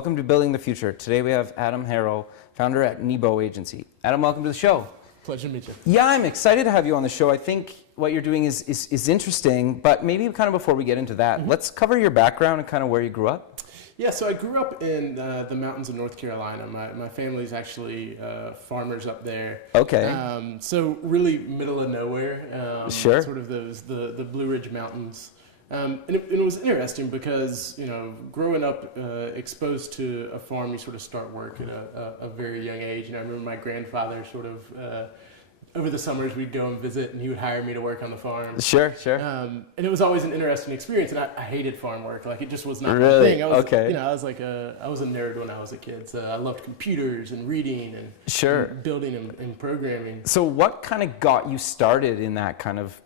Welcome to Building the Future. Today we have Adam Harrell, founder at Nebo Agency. Adam, welcome to the show. Pleasure to meet you. Yeah, I'm excited to have you on the show. I think what you're doing is interesting, but maybe kind of before we get into that, let's cover your background and kind of where you grew up. Yeah, so I grew up in the mountains of North Carolina. My family's actually farmers up there. Okay. So really middle of nowhere. Sure. Sort of the Blue Ridge Mountains. And it was interesting because, you know, growing up exposed to a farm, you sort of start work at a very young age. And I remember my grandfather sort of, over the summers, we'd go and visit and he would hire me to work on the farm. Sure, sure. And it was always an interesting experience. And I hated farm work. Like, it just was not Really? my thing. I was, Okay. You know, I was like I was a nerd when I was a kid. So I loved computers and reading and, Sure. and building and programming. So what kind of got you started in that kind of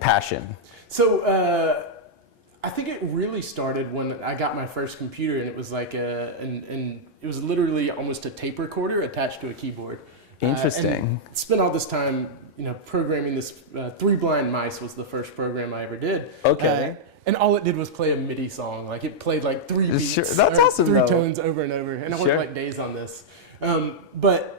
passion? So I think it really started when I got my first computer, and it was like and it was literally almost a tape recorder attached to a keyboard. Interesting. And spent all this time, you know, programming this. Three Blind Mice was the first program I ever did. Okay. And all it did was play a MIDI song. Like, it played like three beats, Sure. That's awesome, three though. tones over and over. And I worked Sure. like days on this. But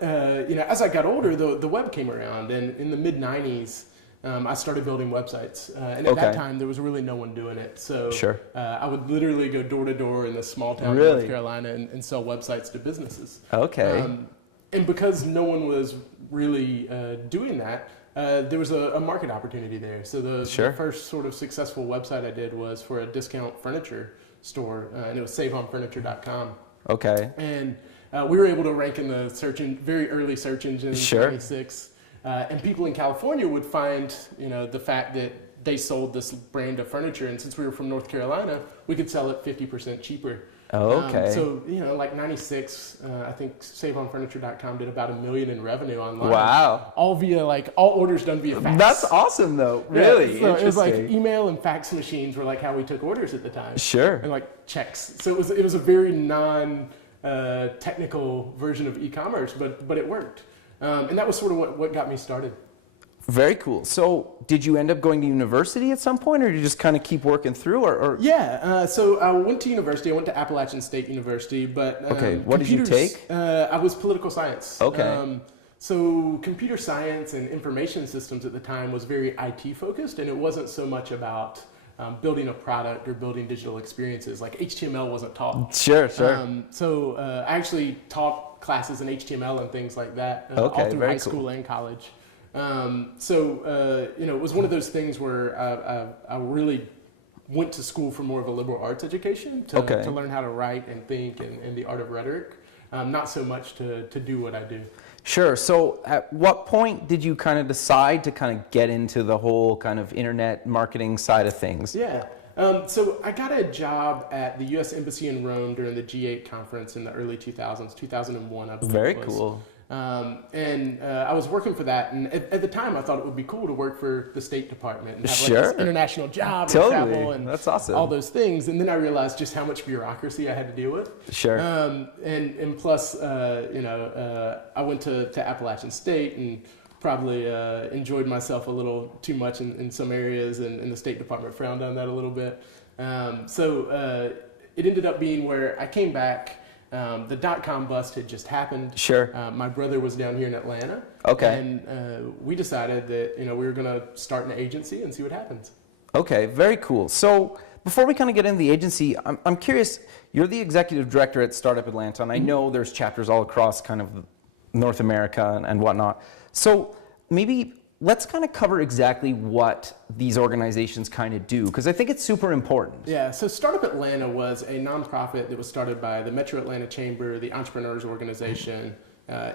you know, as I got older, the web came around, and in the mid '90s. I started building websites, and at that time there was really no one doing it. So Sure. I would literally go door to door in this small town in Really? North Carolina and sell websites to businesses. Okay. And because no one was really doing that, there was a market opportunity there. So the first sort of successful website I did was for a discount furniture store, and it was saveonfurniture.com. Okay. And we were able to rank in the very early search engines, Sure. 96. And people in California would find, you know, the fact that they sold this brand of furniture, and since we were from North Carolina, we could sell it 50% cheaper. Okay. So, you know, like 96, I think SaveOnFurniture.com did about $1 million in revenue online. Wow. All orders done via fax. That's awesome, though. Really? So it was like Interesting. email and fax machines were like how we took orders at the time. Sure. And like checks. So it was a very technical version of e-commerce, but it worked. And that was sort of what got me started. Very cool. So did you end up going to university at some point, or did you just kind of keep working through? Or? Yeah, so I went to university. I went to Appalachian State University, but okay. What did you take? I was political science. Okay. So computer science and information systems at the time was very IT focused, and it wasn't so much about building a product or building digital experiences. Like, HTML wasn't taught. Sure, sure. So I actually taught classes in HTML and things like that all through high school and college. So you know, it was one of those things where I really went to school for more of a liberal arts education to learn how to write and think and the art of rhetoric, not so much to do what I do. Sure. So at what point did you kind of decide to kind of get into the whole kind of internet marketing side of things? Yeah. So I got a job at the U.S. Embassy in Rome during the G8 conference in the early 2000s, 2001, I believe. Very it was. cool. And I was working for that, and at the time I thought it would be cool to work for the State Department and have like this international job and travel and That's awesome. all those things. And then I realized just how much bureaucracy I had to deal with. Sure. And plus, you know, I went to Appalachian State and probably enjoyed myself a little too much in some areas, and the State Department frowned on that a little bit. So it ended up being where I came back. The dot-com bust had just happened. Sure. My brother was down here in Atlanta. Okay. And we decided that, you know, we were going to start an agency and see what happens. Okay, very cool. So before we kind of get into the agency, I'm curious, you're the executive director at Startup Atlanta, and I know there's chapters all across kind of North America and whatnot. So maybe let's kind of cover exactly what these organizations kind of do, because I think it's super important. Yeah, so Startup Atlanta was a nonprofit that was started by the Metro Atlanta Chamber, the Entrepreneurs Organization,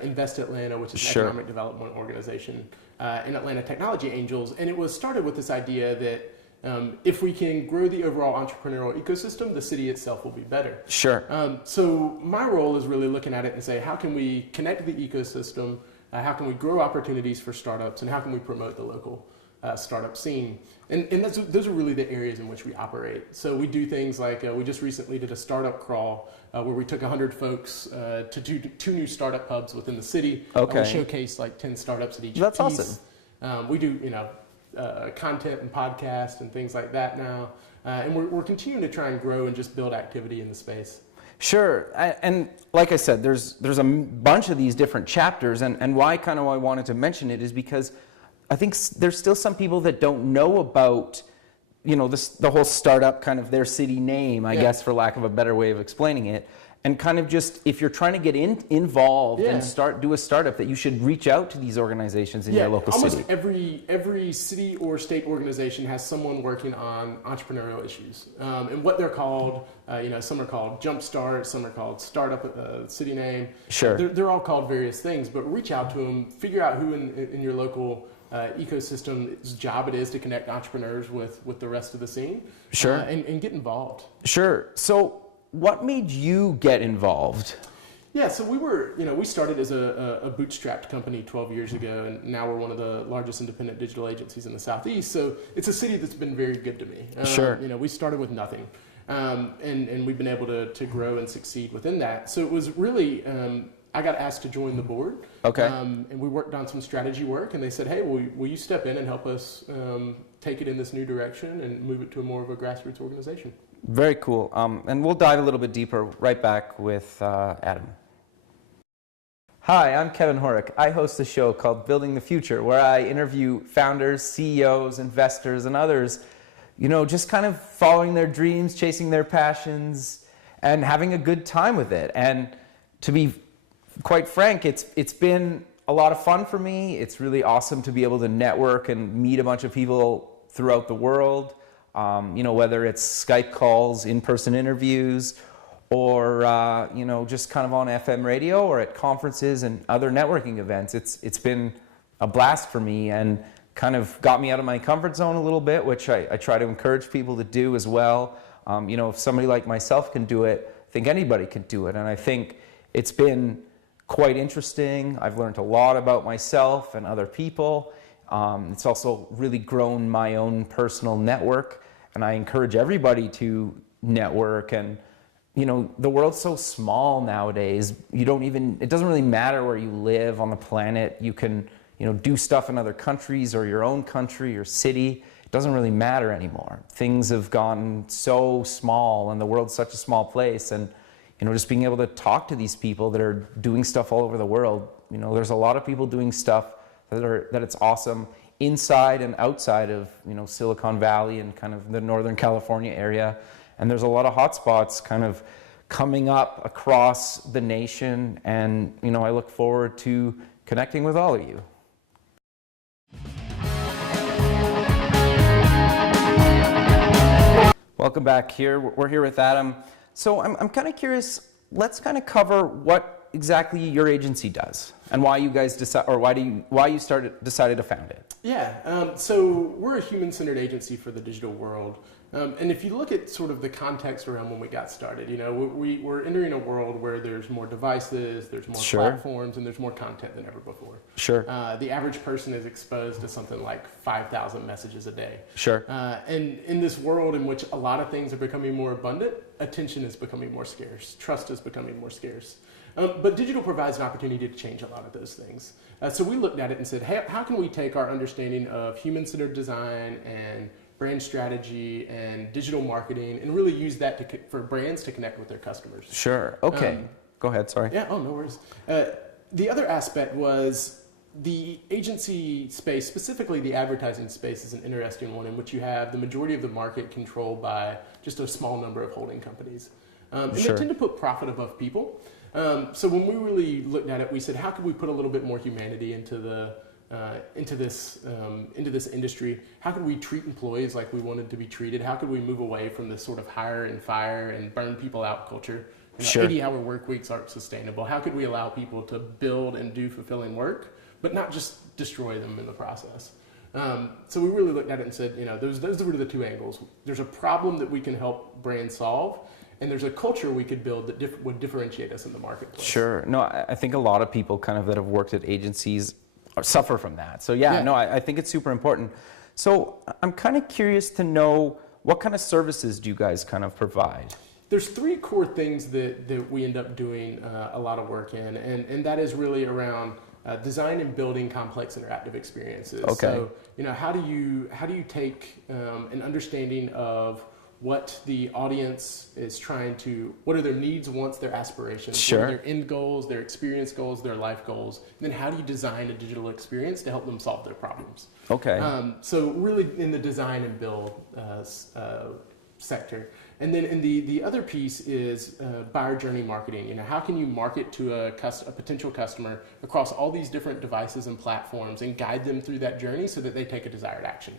Invest Atlanta, which is an economic development organization, and Atlanta Technology Angels. And it was started with this idea that if we can grow the overall entrepreneurial ecosystem, the city itself will be better. Sure. So my role is really looking at it and say, how can we connect the ecosystem? How can we grow opportunities for startups, and how can we promote the local startup scene? And those are really the areas in which we operate. So we do things like we just recently did a startup crawl where we took 100 folks to do 2 new startup hubs within the city. We showcased like 10 startups at each piece. That's awesome. We do, you know, content and podcast and things like that now. And we're continuing to try and grow and just build activity in the space. Sure, and like I said, there's a bunch of these different chapters, and why I wanted to mention it is because I think there's still some people that don't know about, the whole startup, kind of their city name, I guess, for lack of a better way of explaining it. And kind of just, if you're trying to get involved and do a startup, that you should reach out to these organizations in your local city. Almost every city or state organization has someone working on entrepreneurial issues. And what they're called, some are called Jumpstart, some are called Startup City Name. Sure. They're all called various things, but reach out to them, figure out who in your local ecosystem's job it is to connect entrepreneurs with the rest of the scene. Sure. And get involved. Sure. So what made you get involved? Yeah, so we started as a bootstrapped company 12 years ago, and now we're one of the largest independent digital agencies in the Southeast. So it's a city that's been very good to me. Sure. We started with nothing, and we've been able to grow and succeed within that. So it was really, I got asked to join the board. Okay. And we worked on some strategy work, and they said, hey, will you step in and help us take it in this new direction and move it to more of a grassroots organization? Very cool. And we'll dive a little bit deeper right back with Adam. Hi, I'm Kevin Horick. I host a show called Building the Future, where I interview founders, CEOs, investors, and others, just kind of following their dreams, chasing their passions, and having a good time with it. And to be quite frank, it's been a lot of fun for me. It's really awesome to be able to network and meet a bunch of people throughout the world. Whether it's Skype calls, in-person interviews, or just kind of on FM radio or at conferences and other networking events. It's been a blast for me and kind of got me out of my comfort zone a little bit, which I try to encourage people to do as well. If somebody like myself can do it, I think anybody can do it. And I think it's been quite interesting. I've learned a lot about myself and other people. It's also really grown my own personal network, and I encourage everybody to network. And the world's so small nowadays. It doesn't really matter where you live on the planet. You can do stuff in other countries or your own country or city. It doesn't really matter anymore. Things have gotten so small, and the world's such a small place. And just being able to talk to these people that are doing stuff all over the world. There's a lot of people doing stuff that it's awesome inside and outside of Silicon Valley and kind of the Northern California area. And there's a lot of hotspots kind of coming up across the nation. And I look forward to connecting with all of you. Welcome back here. We're here with Adam. So I'm kind of curious, let's kind of cover what exactly your agency does and why you guys decided to found it. Yeah, so we're a human-centered agency for the digital world. And if you look at sort of the context around when we got started, we're entering a world where there's more devices, there's more platforms, and there's more content than ever before. Sure. The average person is exposed to something like 5,000 messages a day. Sure. And in this world in which a lot of things are becoming more abundant, attention is becoming more scarce, trust is becoming more scarce. But digital provides an opportunity to change a lot of those things. So we looked at it and said, hey, how can we take our understanding of human-centered design and brand strategy and digital marketing and really use that for brands to connect with their customers? Sure. Okay. Go ahead. Sorry. Yeah. Oh, no worries. The other aspect was the agency space, specifically the advertising space, is an interesting one in which you have the majority of the market controlled by just a small number of holding companies. And they tend to put profit above people. So when we really looked at it, we said, how could we put a little bit more humanity into this industry? How could we treat employees like we wanted to be treated? How could we move away from this sort of hire and fire and burn people out culture? 80-hour work weeks aren't sustainable. How could we allow people to build and do fulfilling work, but not just destroy them in the process? So we really looked at it and said, those were the two angles. There's a problem that we can help brands solve, and there's a culture we could build that would differentiate us in the marketplace. Sure. No, I think a lot of people kind of that have worked at agencies suffer from that. So I think it's super important. So I'm kind of curious to know, what kind of services do you guys kind of provide? There's three core things that we end up doing a lot of work in, and that is really around design and building complex interactive experiences. Okay. So how do you take an understanding of what the audience is what are their needs, wants, their aspirations, Sure. what are their end goals, their experience goals, their life goals, and then how do you design a digital experience to help them solve their problems. Okay. So really in the design and build sector. And then in the other piece is buyer journey marketing. How can you market to a potential customer across all these different devices and platforms and guide them through that journey so that they take a desired action?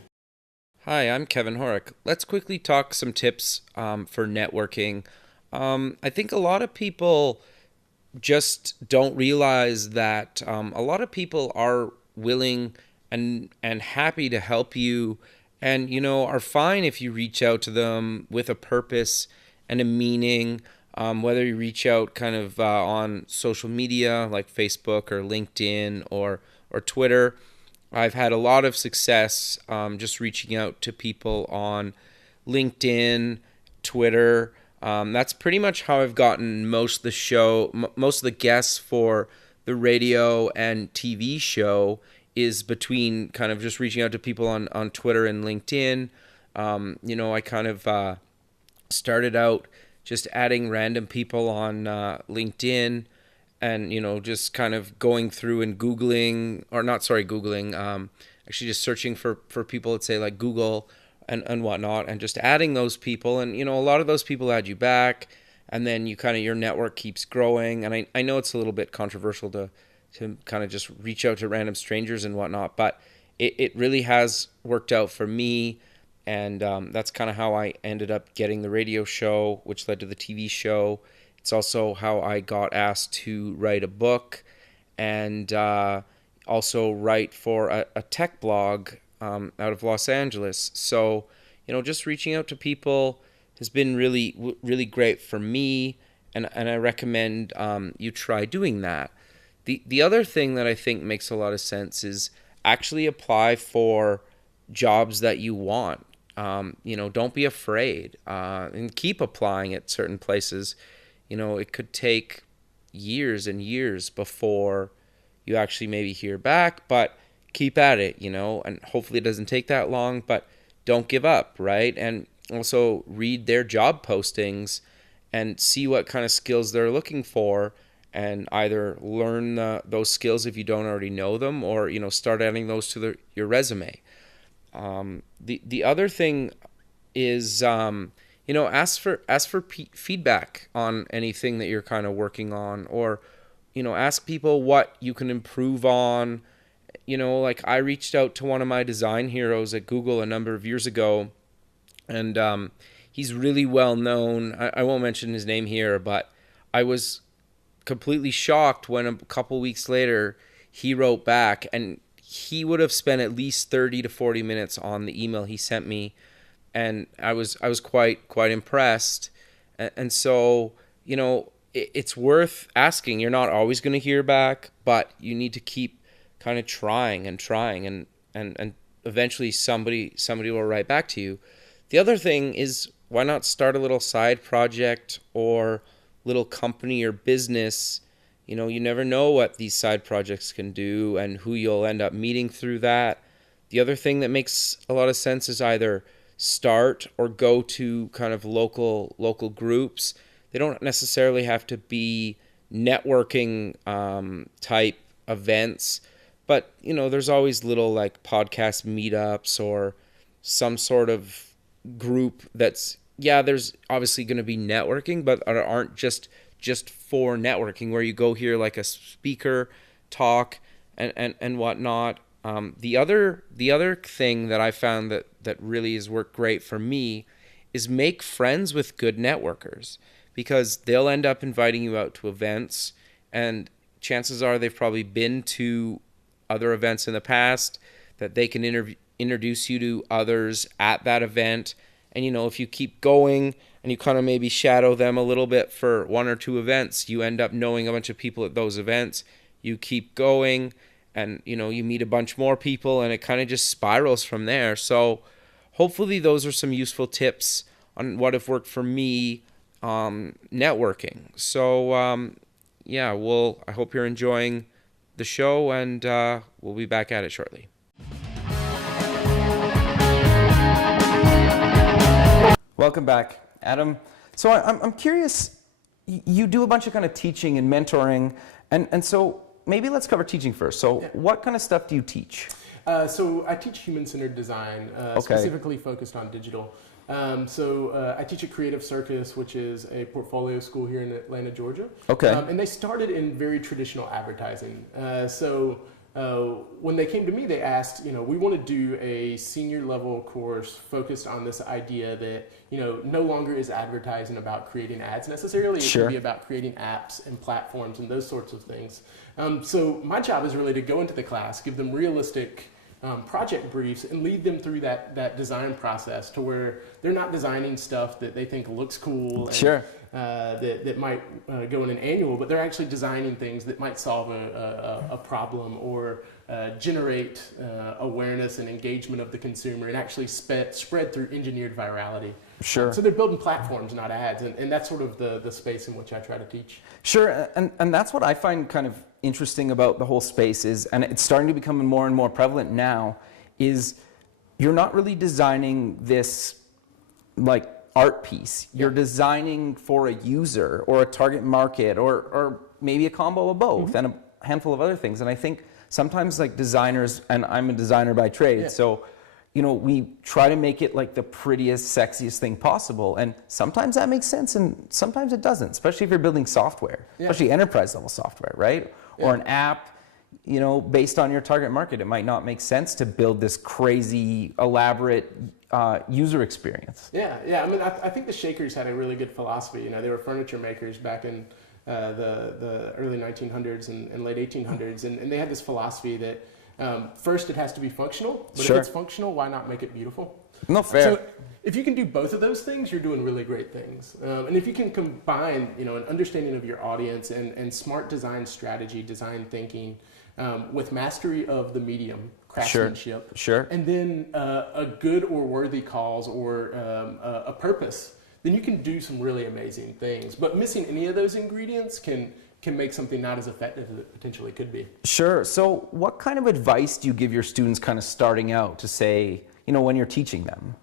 Hi, I'm Kevin Horick. Let's quickly talk some tips for networking. I think a lot of people just don't realize that a lot of people are willing and happy to help you, and are fine if you reach out to them with a purpose and a meaning. Whether you reach out kind of on social media like Facebook or LinkedIn or Twitter. I've had a lot of success just reaching out to people on LinkedIn, Twitter. That's pretty much how I've gotten most of the guests for the radio and TV show is between kind of just reaching out to people on Twitter and LinkedIn. I kind of started out just adding random people on LinkedIn and, just kind of going through and actually just searching for people at say like Google and whatnot, and just adding those people. And, a lot of those people add you back, and then your network keeps growing. And I know it's a little bit controversial to kind of just reach out to random strangers and whatnot, but it really has worked out for me. And that's kind of how I ended up getting the radio show, which led to the TV show. It's also how I got asked to write a book and also write for a tech blog out of Los Angeles. So, just reaching out to people has been really, really great for me, and I recommend you try doing that. The other thing that I think makes a lot of sense is actually apply for jobs that you want. Don't be afraid and keep applying at certain places. It could take years and years before you actually maybe hear back, but keep at it, and hopefully it doesn't take that long, but don't give up, right? And also read their job postings and see what kind of skills they're looking for, and either learn those skills if you don't already know them, or start adding those to your resume. The other thing is ask for feedback on anything that you're kind of working on, or ask people what you can improve on. Like I reached out to one of my design heroes at Google a number of years ago, and he's really well known. I won't mention his name here, but I was completely shocked when a couple weeks later he wrote back, and he would have spent at least 30 to 40 minutes on the email he sent me, and I was quite impressed. And so it's worth asking. You're not always going to hear back, but you need to keep kind of trying, and eventually somebody will write back to you. The other thing is, why not start a little side project or little company or business? You never know what these side projects can do and who you'll end up meeting through that. The other thing that makes a lot of sense is either start or go to kind of local groups. They don't necessarily have to be networking type events, but there's always little like podcast meetups or some sort of group that's, there's obviously going to be networking, but aren't just for networking, where you go hear like a speaker talk and whatnot. The other thing that I found that really has worked great for me is make friends with good networkers, because they'll end up inviting you out to events, and chances are they've probably been to other events in the past, that they can introduce you to others at that event. And if you keep going and you kind of maybe shadow them a little bit for one or two events, you end up knowing a bunch of people at those events. You keep going, and you meet a bunch more people, and it kind of just spirals from there. So hopefully those are some useful tips on what have worked for me networking. So I hope you're enjoying the show, and we'll be back at it shortly. Well, welcome back, Adam. So I'm curious, you do a bunch of kind of teaching and mentoring, and so maybe let's cover teaching first. So what kind of stuff do you teach? So I teach human-centered design, specifically focused on digital. I teach at Creative Circus, which is a portfolio school here in Atlanta, Georgia. Okay. And they started in very traditional advertising. When they came to me, they asked, we want to do a senior level course focused on this idea that, no longer is advertising about creating ads necessarily. It Sure. can be about creating apps and platforms and those sorts of things. So my job is really to go into the class, give them realistic project briefs, and lead them through that design process to where they're not designing stuff that they think looks cool and Sure. that might go in an annual, but they're actually designing things that might solve a problem or generate awareness and engagement of the consumer and actually spread through engineered virality. Sure. So they're building platforms, not ads, and that's sort of the space in which I try to teach. Sure, and that's what I find kind of interesting about the whole space is, and it's starting to become more and more prevalent now, is you're not really designing this like art piece. You're designing for a user or a target market or maybe a combo of both and a handful of other things. And I think sometimes like designers, and I'm a designer by trade, so we try to make it like the prettiest, sexiest thing possible. And sometimes that makes sense and sometimes it doesn't, especially if you're building software, especially enterprise level software, right? Or an app, based on your target market. It might not make sense to build this crazy, elaborate user experience. Yeah. I mean, I think the Shakers had a really good philosophy. They were furniture makers back in the early 1900s and late 1800s. And they had this philosophy that first, it has to be functional, but if it's functional, why not make it beautiful? No, fair. So if you can do both of those things, you're doing really great things. And if you can combine, an understanding of your audience and smart design strategy, design thinking, with mastery of the medium, craftsmanship, and then a good or worthy cause or a purpose, then you can do some really amazing things. But missing any of those ingredients can make something not as effective as it potentially could be. Sure. So what kind of advice do you give your students kind of starting out to say, when you're teaching them?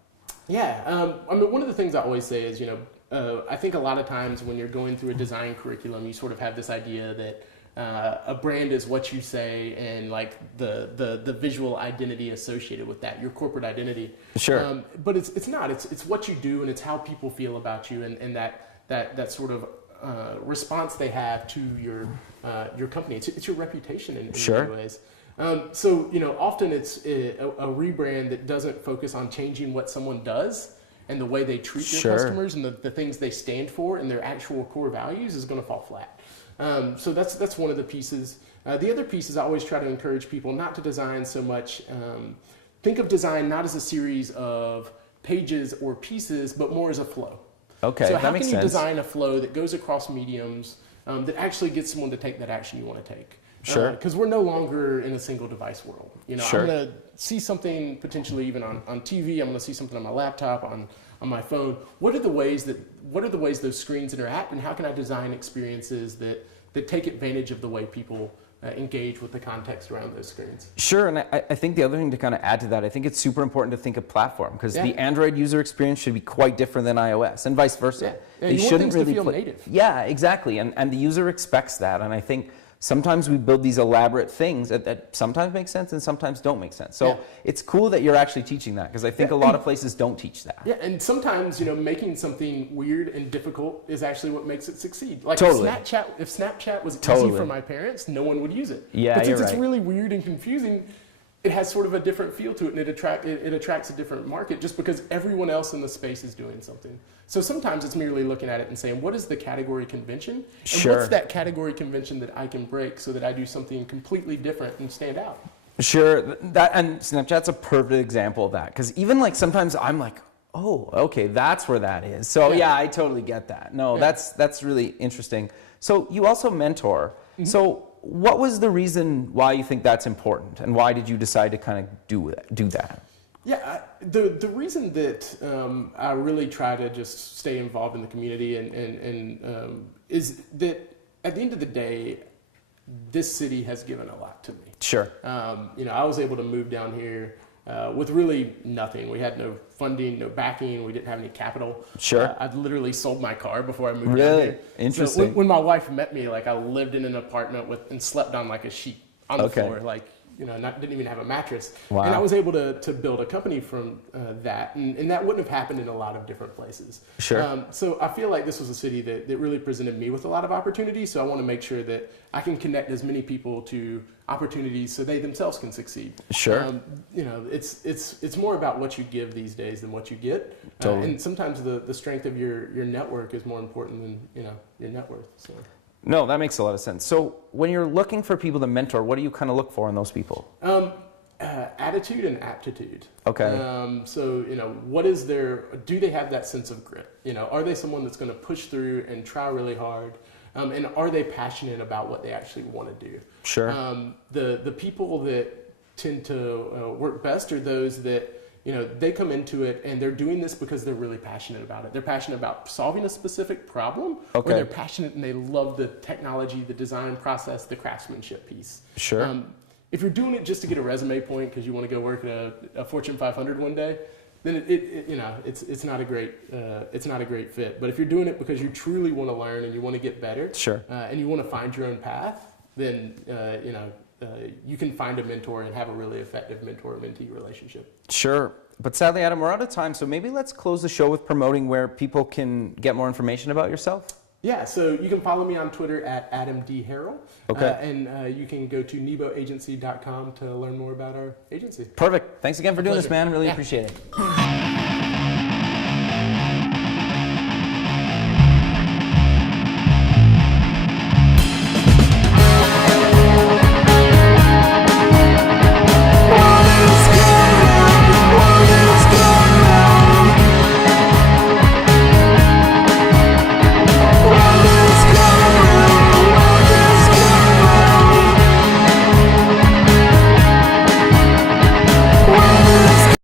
Yeah. I mean, one of the things I always say is, I think a lot of times when you're going through a design curriculum, you sort of have this idea that a brand is what you say and like the visual identity associated with that, your corporate identity. Sure. But it's not. It's what you do and it's how people feel about you and that sort of response they have to your company. It's your reputation in many ways. Often it's a rebrand that doesn't focus on changing what someone does and the way they treat their customers and the things they stand for and their actual core values is going to fall flat. So that's one of the pieces. The other piece is I always try to encourage people not to design so much. Think of design not as a series of pages or pieces, but more as a flow. Okay, so how that makes can you sense. design a flow that goes across mediums that actually gets someone to take that action you want to take? Sure. Because we're no longer in a single device world. I'm going to see something potentially even on TV. I'm going to see something on my laptop, on my phone. What are the ways those screens interact, and how can I design experiences that take advantage of the way people engage with the context around those screens? Sure, and I think the other thing to kind of add to that, I think it's super important to think of platform because the Android user experience should be quite different than iOS and vice versa. Yeah, you want things to feel native. Yeah, exactly, and the user expects that, and I think sometimes we build these elaborate things that sometimes make sense and sometimes don't make sense. So it's cool that you're actually teaching that because I think a lot of places don't teach that. Yeah, and sometimes making something weird and difficult is actually what makes it succeed. Like Totally. if Snapchat was easy for my parents, no one would use it. Yeah, but since you're it's right. really weird and confusing, it has sort of a different feel to it, and it attracts a different market just because everyone else in the space is doing something. So sometimes it's merely looking at it and saying, what is the category convention? And what's that category convention that I can break so that I do something completely different and stand out? Sure, and Snapchat's a perfect example of that because even like sometimes I'm like, oh, okay, that's where that is. So yeah, I totally get that. No, that's really interesting. So you also mentor. Mm-hmm. So what was the reason why you think that's important, and why did you decide to kind of do that? Yeah, the reason that I really try to just stay involved in the community and is that at the end of the day, this city has given a lot to me. Sure. I was able to move down here with really nothing. We had no funding, no backing. We didn't have any capital. Sure. I'd literally sold my car before I moved down Really? here. Interesting. So when my wife met me, like I lived in an apartment and slept on like a sheet on the floor, like, didn't even have a mattress. Wow. And I was able to build a company from that. And that wouldn't have happened in a lot of different places. Sure. So I feel like this was a city that really presented me with a lot of opportunities. So I want to make sure that I can connect as many people to opportunities so they themselves can succeed. Sure. It's more about what you give these days than what you get. Totally. And sometimes the strength of your network is more important than, your net worth. So. No, that makes a lot of sense. So when you're looking for people to mentor, what do you kind of look for in those people? Attitude and aptitude. Okay. So, what is do they have that sense of grit? Are they someone that's going to push through and try really hard? And are they passionate about what they actually want to do? Sure. The people that tend to work best are those that, they come into it and they're doing this because they're really passionate about it. They're passionate about solving a specific problem, or they're passionate and they love the technology, the design process, the craftsmanship piece. Sure. If you're doing it just to get a resume point because you want to go work at a Fortune 500 one day, then it's not a great fit. But if you're doing it because you truly want to learn and you want to get better, sure, and you want to find your own path, then you can find a mentor and have a really effective mentor-mentee relationship. Sure. But sadly, Adam, we're out of time, so maybe let's close the show with promoting where people can get more information about yourself. Yeah, so you can follow me on Twitter at Adam D. Harrell. Okay. And you can go to neboagency.com to learn more about our agency. Perfect. Thanks again for doing this, man. Really appreciate it.